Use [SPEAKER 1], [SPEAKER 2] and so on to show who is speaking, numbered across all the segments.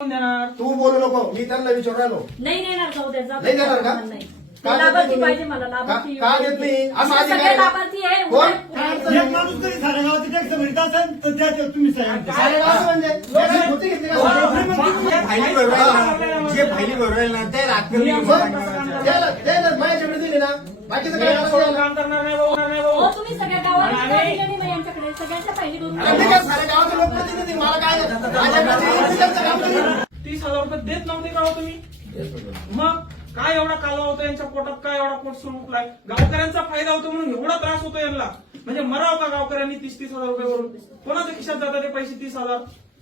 [SPEAKER 1] देणार?
[SPEAKER 2] तू बोलू नको मी त्यांना विचारू राहिलो
[SPEAKER 3] नाही देणार जाऊ द्या जाऊ
[SPEAKER 2] नाही देणार का?
[SPEAKER 3] नाही.
[SPEAKER 2] का देत
[SPEAKER 3] लाभार्थी
[SPEAKER 2] नाही
[SPEAKER 3] पाहिजे? मला लाभार्थी
[SPEAKER 2] का- का देत नाही? असं
[SPEAKER 3] सगळे
[SPEAKER 2] अधिकारी-
[SPEAKER 3] लाभार्थी आहे
[SPEAKER 2] कोण?
[SPEAKER 3] उद्या-
[SPEAKER 4] एक माणूस जरी साऱ्या गावाची टॅक्स भरीत असेल तर द्या ते तुम्ही सगळ्यांचे.
[SPEAKER 2] सारे गावाचं म्हणजे? लोकांनी होती घेतली का?
[SPEAKER 5] जे फायली भरू राहिले ना जे फायली भरू राहिले ना ते
[SPEAKER 2] द्यायला- द्यायला माझ्याकडे दिली ना. बाकीचं काय
[SPEAKER 1] काम करणार नाही भाऊ करणार नाही
[SPEAKER 3] हो तुम्ही सगळ्या गावाला
[SPEAKER 1] आणि-
[SPEAKER 3] सगळ्यांच्या दोन.
[SPEAKER 1] तीस हजार रुपये देत नव्हते का हो तुम्ही? मग काय एवढा कालवा होतो यांच्या पोटात? काय एवढा पोट सुरू गावकऱ्यांचा फायदा होतो म्हणून एवढा त्रास होतो यांना. म्हणजे मराव का गावकऱ्यांनी तीस तीस हजार रुपये वरून कोणाच्या खिशात जातात ते पैसे तीस हजार?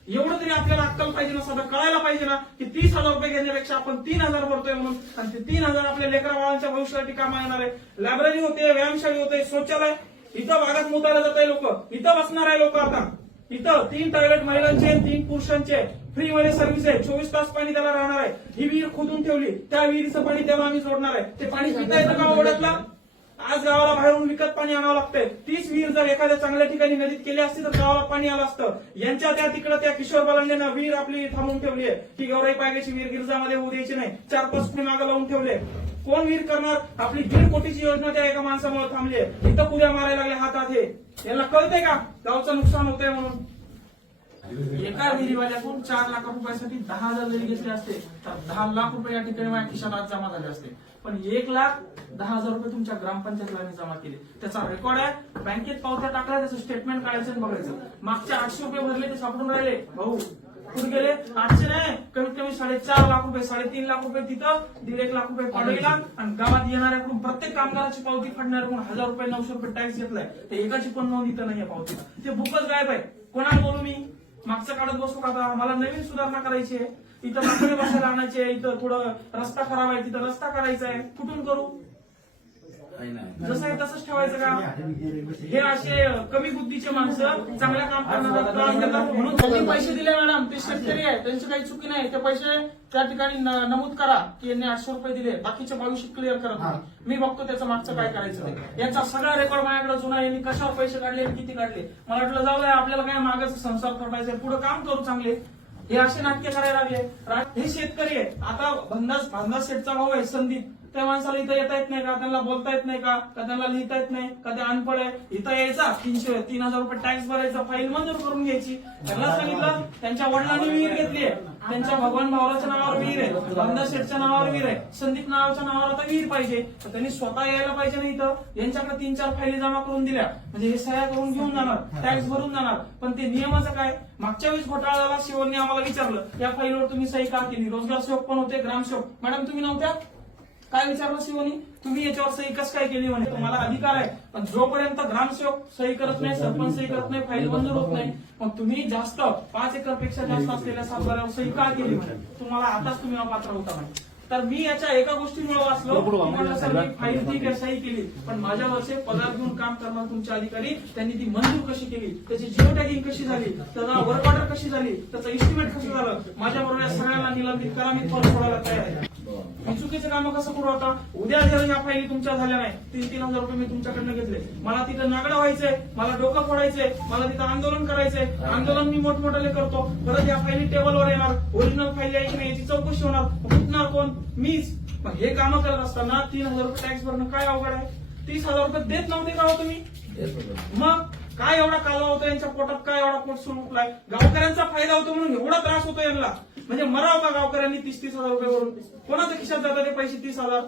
[SPEAKER 1] एवढं तरी आपल्याला अक्कल पाहिजे ना साधं कळायला पाहिजे ना की तीस हजार रुपये घेण्यापेक्षा आपण तीन हजार भरतोय म्हणून. आणि ते तीन हजार आपल्या लेकरा बाळांच्या भविष्यासाठी कामा येणार आहे. लायब्ररी होते व्यायामशाळी होते शौचालय. इथं भागात मुतायला जात आहे लोक. इथं बसणार आहे लोक आता. इथं तीन टॉयलेट महिलांचे तीन पुरुषांचे. फ्री मध्ये सर्व्हिस आहे. चोवीस तास पाणी त्याला राहणार आहे. ही विहीर खोदून ठेवली. त्या विहिरीचं पाणी त्याला आम्ही जोडणार आहे. ते पाणी पिता येतं का ओढतला आज गावाला बाहेरून विकत पाणी आणावं लागतंय. तीच विहीर जर एखाद्या चांगल्या ठिकाणी नदीत केली असती तर गावाला पाणी आलं असतं. यांच्या त्या तिकडं त्या किशोर बालांना विहीर आपली थांबवून ठेवली आहे. की गौराई पायगेची विहीर गिरजामध्ये होऊ द्यायची नाही. चार पाच फुटे मागं लावून ठेवले. कोण विहीर करणार? आपली दीड कोटीची योजना त्या एका माणसामुळे थांबली आहे. इथं पुऱ्या मारायला लागल्या हातात हे. यांना कळतंय का? गावचं नुकसान होतंय म्हणून. एका विहिरीवाल्याकडून चार लाख रुपयासाठी दहा हजार जरी घेतले असते तर दहा लाख रुपये या ठिकाणी माझ्या खिशात आज जमा झाले असते. पण एक लाख दहा हजार रुपये तुमच्या ग्रामपंचायतला मी जमा केले. त्याचा रेकॉर्ड आहे. बँकेत पावत्या टाकल्या त्याचं स्टेटमेंट काढायचं आणि बघायचं. मागचे आठशे रुपये भरले ते सापडून राहिले. भाऊ कुठे गेले आठशे नाही कमीत कमी साडेचार लाख रुपये साडेतीन लाख रुपये तिथं दीड एक लाख रुपये पाडवीला आणि गावात येणाऱ्याकडून प्रत्येक कामगाराची पावती फाडणाऱ्याकडून हजार रुपये नऊशे रुपये टॅक्स घेतलाय. ते एकाची पण नोंद इथं नाहीये पावतीला. ते बुकच गायब आहे. कोणाला बोलू मी? मागचं काढत बसू का आता? मला नवीन सुधारणा करायची आहे. इथं बसायला आणायची आहे. इथं थोडं रस्ता खराब आहे. तिथं रस्ता करायचा आहे. कुठून करू? जसं आहे तसंच ठेवायचं का? हे असे कमी बुद्धीचे माणसं चांगल्या काम करणार म्हणून त्यांनी पैसे दिले मॅडम. ते शेतकरी आहे त्यांची काही चुकी नाही. ते पैसे त्या ठिकाणी नमूद करा की यांनी आठशे रुपये दिले. बाकीचे बावीसशे क्लिअर करा तुम्ही. मी बघतो त्याचं मागचं काय करायचं ते. याचा सगळा रेकॉर्ड माझ्याकडे जुना यांनी कशावर पैसे काढले आणि किती काढले? मला वाटलं जाऊ द्या आपल्याला काय मागायचं संसार करायचा पुढे काम करू चांगले. हे असे नाट्य करायला लागले. हे शेतकरी आहे आता भंदास भंदास शेठचा भाऊ आहे संदीप. त्या माणसाला इथं येता येत नाही का? त्यांना बोलता येत नाही का? का त्यांना लिहिता येत नाही? का ते अनपड आहे? इथं यायचा तीनशे तीन हजार रुपये टॅक्स भरायचा फाईल मंजूर करून घ्यायची. त्यांना सांगितलं त्यांच्या वडिलांनी विहीर घेतली आहे. त्यांच्या भगवान भावराच्या नावावर विहीर आहे. भंदास शेठच्या नावावर विहीर आहे. संदीप नावाच्या नावावर आता विहीर पाहिजे. तर त्यांनी स्वतः यायला पाहिजे ना इथं. यांच्याकडे तीन चार फाईली जमा करून दिल्या. म्हणजे हे सह्या करून घेऊन जाणार. टॅक्स भरून जाणार. पण ते नियमाचं काय? मागच्या वेळेस घोटाळा झाला शिवांनी आम्हाला विचारलं. या फाईलवर तुम्ही सही का केली? रोजगार सेवक पण होते ग्रामसेवक. मॅडम तुम्ही नव्हत्या? काय विचारलं शिवनी? तुम्ही याच्यावर सही कस काय केली म्हणे? तुम्हाला अधिकार आहे. पण जोपर्यंत ग्रामसेवक सही करत नाही सरपंच सही करत नाही फाईल मंजूर होत नाही मग तुम्ही जास्त पाच एकरपेक्षा जास्त असलेल्या सातबाऱ्यावर सही का केली म्हणे? तुम्हाला आताच तुम्ही अपात्र होता म्हणे. तर मी याच्या एका गोष्टीमुळे वाचलो. सर मी फाईल ठीक आहे सही केली. पण माझ्या वर्षे पगार घेऊन काम करणार तुमचे अधिकारी त्यांनी ती मंजूर कशी केली? त्याची जिओ टॅगिंग कशी झाली? त्याचा वर्क ऑर्डर कशी झाली? त्याचं इस्टिमेट कसं झालं? माझ्या बरोबर या सगळ्यांना निलंबित करा मी फॉर्म सोडायला तयार आहे. मी चुकीचं काम कसं करू आता? उद्या जर या फाईली तुमच्या झाल्या नाही तीन तीन हजार रुपये मी तुमच्याकडनं घेतले. मला तिथं नागडा व्हायचंय मला डोकं फोडायचंय मला तिथं आंदोलन करायचंय. आंदोलन मी मोठमोठाले करतो. परत या फाईली टेबलवर येणार. ओरिजिनल फाईल यायची नाही याची चौकशी होणार. फुटणार कोण? मीच. हे कामं करत असताना तीन हजार रुपये टॅक्स भरणं काय अवघड आहे? तीस हजार रुपये देत नव्हते का हो तुम्ही? मग काय एवढा कालवा होता यांच्या पोटात काय एवढा पोट सुरू उठलाय गावकऱ्यांचा फायदा होतो म्हणून एवढा त्रास होतो यांना. म्हणजे मराव का गावकऱ्यांनी तीस तीस हजार रुपये वरून कोणाच्या खिशात जातात ते पैसे तीस हजार?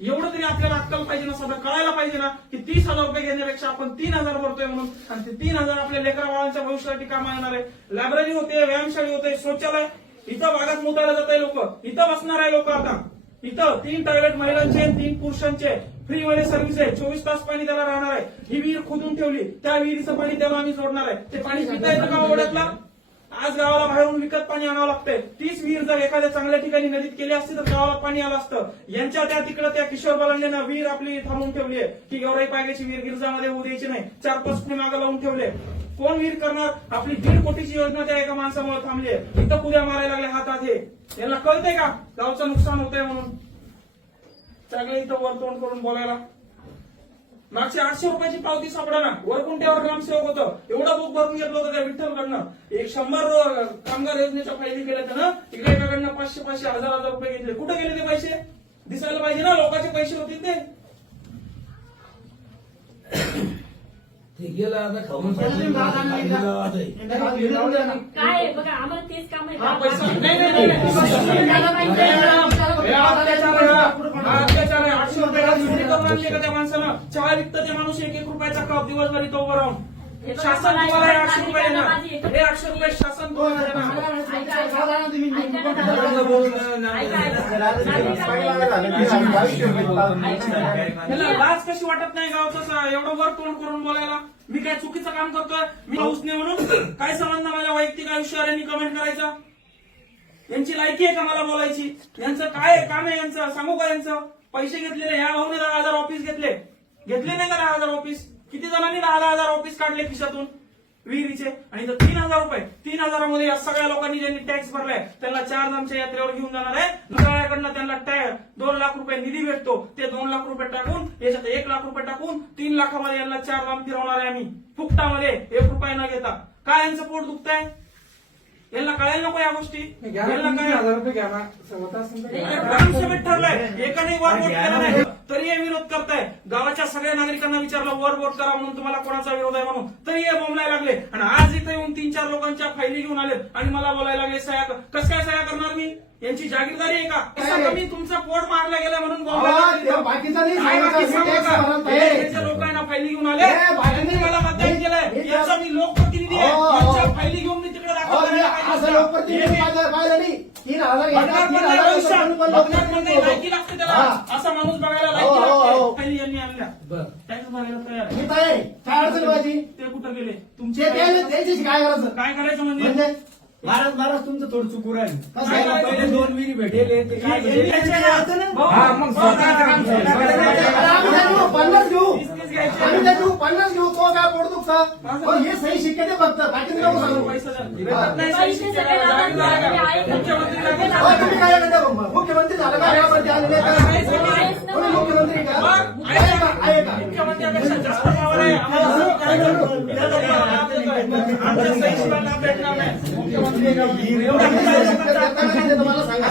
[SPEAKER 1] एवढं तरी आपल्याला अक्कल पाहिजे ना सध्या कळायला पाहिजे ना की तीस हजार रुपये घेण्यापेक्षा आपण तीन हजार भरतोय म्हणून. आणि ते तीन हजार आपल्या लेकरा बाळांच्या भविष्यासाठी कामा येणार आहे. लायब्ररी होते व्यायामशाळी होते शौचालय. इथं भागात मुतायला जात आहे लोक. इथं बसणार आहे लोक आता. इथं तीन टॉयलेट महिलांचे तीन पुरुषांचे. फ्री मध्ये सर्व्हिस आहे. चोवीस तास पाणी त्याला राहणार आहे. ही विहीर खोदून ठेवली. त्या विहिरीचं पाणी त्याला आम्ही जोडणार आहे. ते पाणी पिता येतं का हो ओढ्यातला आज गावाला बाहेरून विकत पाणी आणावं लागतंय. तीच विहीर जर एखाद्या चांगल्या ठिकाणी नदीत केली असती तर गावाला पाणी आलं असतं. यांच्या त्या तिकडं त्या किशोर बालांना विहीर आपली थांबवून ठेवली आहे. की गौराई पायग्याची विहीर गिरजामध्ये होऊ द्यायची नाही. चार पाच फुटे मागं लावून ठेवले. कोण विहीर करणार? आपली दीड कोटीची योजना त्या एका माणसामुळे थांबली आहे. इथं पुऱ्या मारायला लागल्या हातात हे. यांना कळतंय का? गावचं नुकसान होतंय म्हणून. सगळे इथं वर तोंड करून बोलायला. मागच्या आठशे रुपयाची पावती सापडा वर कुंट्यावर ग्रामसेवक होतं. एवढं बुक भरून घेतलं होतं त्या विठ्ठलकडनं. एक शंभर कामगार योजनेच्या फायदे केल्या त्यानं. इकडे एकाकडनं पाचशे पाचशे हजार हजार रुपये घेतले. कुठे गेले ते पैसे? दिसायला पाहिजे ना लोकांचे पैसे होतील ते.
[SPEAKER 6] ते गेलं आता खाऊन.
[SPEAKER 3] काय आहे? बघा आम्हाला तेच काम आहे
[SPEAKER 1] हा पैसा नाही नाही नाही, नाही हे अत्याचार आहे हा. हा अत्याचार आहे आठशे रुपये आणले का त्या माणसानं चहा विकतं ते माणूस एक एक रुपयाचा कप दिवसभर इथं उभं राहून. शासन तुम्हाला हे आठशे रुपये देणार. हे आठशे रुपये शासन तुम्हाला देणार. लाज कशी वाटत नाही गावचं? एवढं वर तोंड करून बोलायला. मी काय चुकीचं काम करतोय? मी हाऊस नाही म्हणून? काय संबंध माझ्या वैयक्तिक आयुष्यावर यांनी कमेंट करायचा? यांची लायकी आहे का मला बोलायची? यांचं काय काम आहे यांचं? सांगू का यांचं? पैसे घेतलेले ह्या भाऊने दहा हजार ऑफिस घेतले. घेतले नाही का दहा हजार ऑफिस किती जणांनी दहा दहा हजार ऑफिस काढले खिशातून? विहिरीचे. आणि तीन हजार रुपये. तीन हजारामध्ये या सगळ्या लोकांनी ज्यांनी टॅक्स भरलाय त्यांना चार धामच्या यात्रेवर घेऊन जाणार आहे. मंत्रालयाकडनं त्यांना टायर दोन लाख रुपये निधी भेटतो. ते दोन लाख रुपये टाकून याच्यात एक लाख रुपये टाकून तीन लाखामध्ये यांना चार धाम फिरवणार आहे आम्ही. फुकटामध्ये एक रुपये न घेता. काय यांचं पोट दुखतंय? यांना कळायला नको या गोष्टी. यांना ग्रामसभेत ठरलंय. एकाने वर वोट केला नाही. तरी हे विरोध करताय. गावाच्या सगळ्या नागरिकांना विचारलं वर वोट करा म्हणून तुम्हाला कोणाचा विरोध आहे म्हणून. तरी हे बोंबलाय लागले. आणि आज इथे येऊन तीन चार लोकांच्या फायली घेऊन आलेत. आणि मला बोलायला लागले सह्या कर- कसं काय सह्या करणार मी? यांची जागीरदारी आहे का? मी तुमचा पोट मारला गेला म्हणून बोंबलायला
[SPEAKER 2] अहो,
[SPEAKER 1] लागले?
[SPEAKER 2] ते बाकीचं
[SPEAKER 1] लोकप्रतिनिधी
[SPEAKER 2] पाहिलं पाहिलं नाही तीन हजार घेतला,
[SPEAKER 1] बघणार
[SPEAKER 2] तीन
[SPEAKER 1] पण नाही
[SPEAKER 2] हजार
[SPEAKER 1] भविष्यात.
[SPEAKER 2] घेतला, पण
[SPEAKER 1] बघणार पण
[SPEAKER 2] लोकप्रतिनिधी
[SPEAKER 1] नाही, लायकी
[SPEAKER 2] होतो.
[SPEAKER 1] लागते त्याला
[SPEAKER 2] हा.
[SPEAKER 1] असा माणूस बघायला
[SPEAKER 2] हो,
[SPEAKER 1] लायकी
[SPEAKER 2] हो, हो.
[SPEAKER 1] लागते फायली यांनी आणल्या
[SPEAKER 6] बर
[SPEAKER 1] टॅक्स भरायला तयार आहे.
[SPEAKER 2] मी तयार आहे. काय अडचण माझी
[SPEAKER 1] ते कुठं गेले
[SPEAKER 2] ते
[SPEAKER 1] तुमचे
[SPEAKER 2] द्यायला- द्यायची काय करायचं
[SPEAKER 1] काय करायचं म्हणजे
[SPEAKER 2] म्हणजे
[SPEAKER 5] महाराज महाराज तुमचं थोडं चुकू राहील
[SPEAKER 2] कसं
[SPEAKER 1] काय
[SPEAKER 2] आहे?
[SPEAKER 5] पहिले दोन विहिरी भेटेले ते काय
[SPEAKER 1] हे- हे
[SPEAKER 5] भेटेल?
[SPEAKER 1] घ्यायचे ना? भाऊ,
[SPEAKER 5] हा, मग
[SPEAKER 1] भाऊ,
[SPEAKER 5] स्वतःचं काम
[SPEAKER 1] भाऊ,
[SPEAKER 5] स्वतः
[SPEAKER 1] भाऊ,
[SPEAKER 5] करायचं.
[SPEAKER 2] अरे आम्ही त्या घेऊ, पन्नास. आम्ही त्या पण हे सही शिक्के दे फक्त. बाकी नको सांगू. तुम्ही काय करता? मुख्यमंत्री झालं का? यामध्ये आलेले का? कोणी मुख्यमंत्री का? आहे का? आहे का.
[SPEAKER 1] मुख्यमंत्री
[SPEAKER 2] तुम्हाला सांगा